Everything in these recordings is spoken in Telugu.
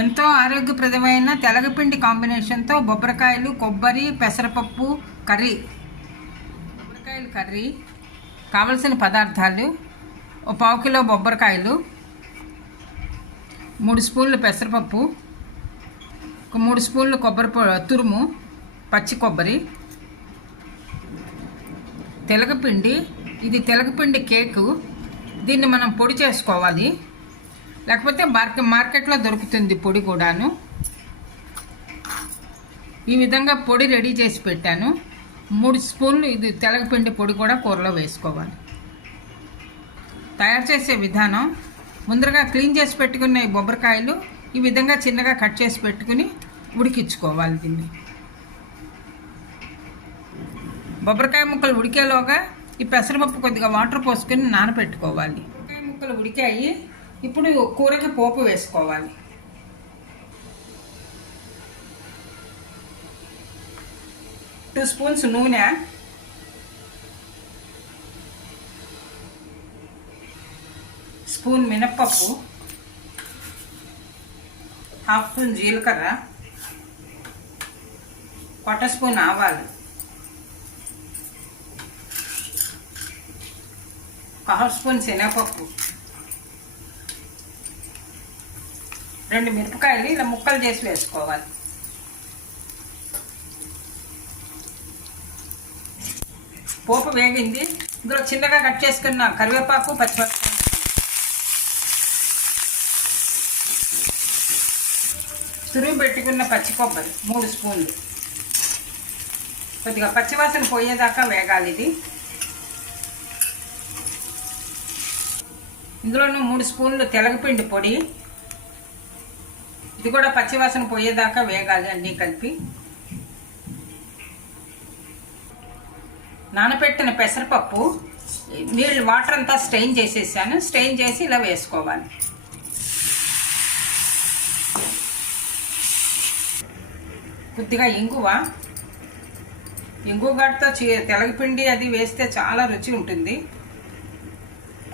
ఎంతో ఆరోగ్యప్రదమైన తెలగపిండి కాంబినేషన్తో బొబ్బరకాయలు కొబ్బరి పెసరపప్పు కర్రీ. బొబ్బరకాయలు కర్రీ. కావలసిన పదార్థాలు ఒక పావు కిలో బొబ్బరకాయలు మూడు స్పూన్లు పెసరపప్పు ఒక మూడు స్పూన్లు కొబ్బరి తురుము పచ్చి కొబ్బరి. తెలగపిండి ఇది తెలగపిండి కేకు. దీన్ని మనం పొడి చేసుకోవాలి. లేకపోతే మార్కెట్ మార్కెట్లో దొరుకుతుంది పొడి కూడాను. ఈ విధంగా పొడి రెడీ చేసి పెట్టాను. మూడు స్పూన్లు ఇది తెలగపిండి పొడి కూడా కూరలో వేసుకోవాలి. తయారు చేసే విధానం ముందరగా క్లీన్ చేసి పెట్టుకున్న ఈ బొబ్బరికాయలు ఈ విధంగా చిన్నగా కట్ చేసి పెట్టుకుని ఉడికించుకోవాలి దీన్ని. బొబ్బరికాయ ముక్కలు ఉడికేలోగా ఈ పెసరపప్పు కొద్దిగా వాటర్ పోసుకొని నానబెట్టుకోవాలి బొబ్బరికాయ ముక్కలు ఉడికాయి. ఇప్పుడు కూరకి పోపు వేసుకోవాలి. టూ స్పూన్స్ నూనె. స్పూన్ మినప్పప్పు. హాఫ్ స్పూన్ జీలకర్ర. కొట్ట స్పూన్ ఆవాలు. ఒక హాఫ్ స్పూన్ శనగపప్పు. రెండు మిరపకాయలు ఇలా ముక్కలు చేసి వేసుకోవాలి. పోపు వేగింది. ఇందులో చిన్నగా కట్ చేసుకున్న కరివేపాకు పచ్చిమిరపకాయ తురుగు పెట్టుకున్న పచ్చి కొబ్బరి మూడు స్పూన్లు. కొద్దిగా పచ్చివాసన పోయేదాకా వేగాలి ఇది. ఇందులోనూ మూడు స్పూన్లు తెలగపిండి పొడి ఇది కూడా పచ్చివాసన పోయేదాకా వేగాలి అన్నీ కలిపి. నానబెట్టిన పెసరపప్పు నీళ్ళు వాటర్ అంతా స్ట్రెయిన్ చేసేసాను. స్ట్రెయిన్ చేసి ఇలా వేసుకోవాలి. కొద్దిగా ఇంగువ. ఇంగువ గడ్డతో తెలగపిండి అది వేస్తే చాలా రుచి ఉంటుంది.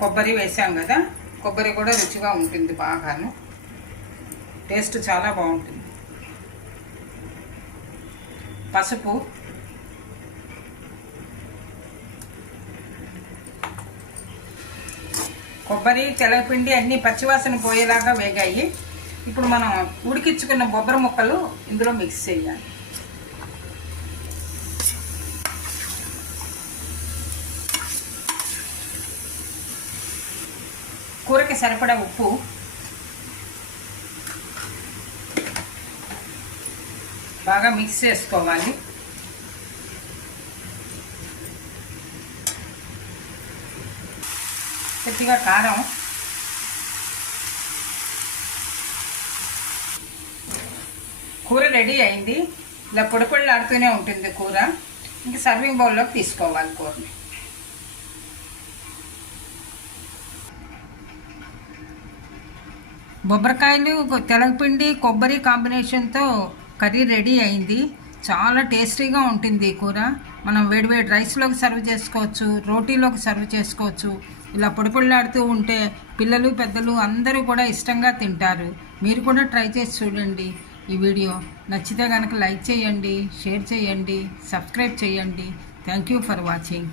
కొబ్బరి వేసాం కదా కొబ్బరి కూడా రుచిగా ఉంటుంది బాగాను. టేస్ట్ చాలా బాగుంటుంది. పసుపు. కొబ్బరి తెలపిండి అన్నీ పచ్చివాసన పోయేలాగా వేగాయి. ఇప్పుడు మనం ఉడికించుకున్న బొబ్బరి ముక్కలు ఇందులో మిక్స్ చేయాలి. కూరకి సరిపడా ఉప్పు. బాగా మిక్స్ చేసుకోవాలి. కొద్దిగా కారం. కూర రెడీ అయింది. ఇలా పొడిపడిలాడుతూనే ఉంటుంది కూర. ఇంకా సర్వింగ్ బౌల్లోకి తీసుకోవాలి కూరని. బొబ్బరికాయలు తెలగపిండి కొబ్బరి కాంబినేషన్తో కర్రీ రెడీ అయింది. చాలా టేస్టీగా ఉంటుంది కూర. మనం వేడివేడి రైస్లోకి సర్వ్ చేసుకోవచ్చు రోటీలోకి సర్వ్ చేసుకోవచ్చు. ఇలా పొడి ఉంటే పిల్లలు పెద్దలు అందరూ కూడా ఇష్టంగా తింటారు. మీరు కూడా ట్రై చేసి చూడండి. ఈ వీడియో నచ్చితే కనుక లైక్ చేయండి షేర్ చేయండి సబ్స్క్రైబ్ చేయండి. Thank you for watching.